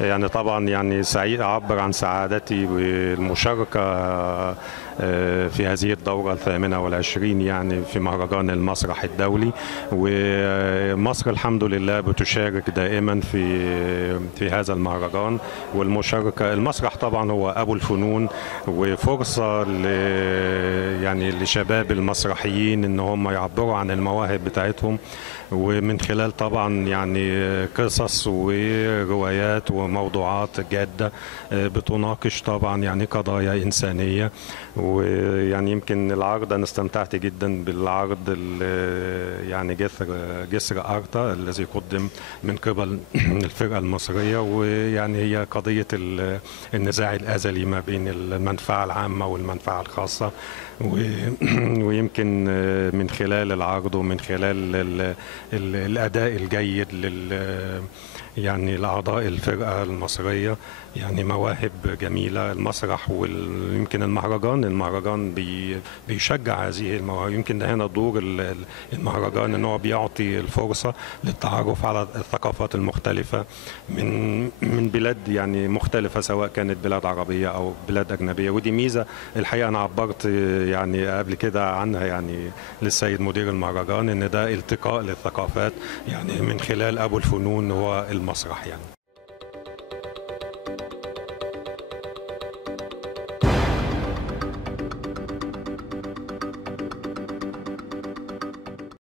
يعني طبعا يعني سعيد أعبر عن سعادتي بالمشاركة في هذه الدورة ال28 يعني في مهرجان المسرح الدولي. ومصر الحمد لله بتشارك دائما في هذا المهرجان. والمشاركة المسرح طبعا هو أبو الفنون، وفرصة يعني لشباب المسرحيين إن هم يعبروا عن المواهب بتاعتهم، ومن خلال طبعا يعني قصص وروايات وموضوعات جادة بتناقش طبعا يعني قضايا إنسانية. ويعني يمكن العرض أنا استمتعت جدا بالعرض يعني جسر أرتا الذي قدم من قبل الفرقة المصرية، ويعني هي قضية النزاع الأزلي ما بين المنفعة العامة والمنفعة الخاصة. ويمكن من خلال العرض ومن خلال الأداء الجيد يعني لأعضاء الفرقة المصرية، يعني مواهب جميلة. المسرح ويمكن المهرجان بيشجع هذه المواهب. يمكن ده هنا دور المهرجان، ان هو بيعطي الفرصة للتعرف على الثقافات المختلفة من بلاد يعني مختلفة، سواء كانت بلاد عربية أو بلاد أجنبية. ودي ميزة الحقيقة أنا عبرت يعني قبل كده عنها يعني للسيد مدير المهرجان، ان ده التقاء للثقافات يعني من خلال أبو الفنون هو المسرح يعني.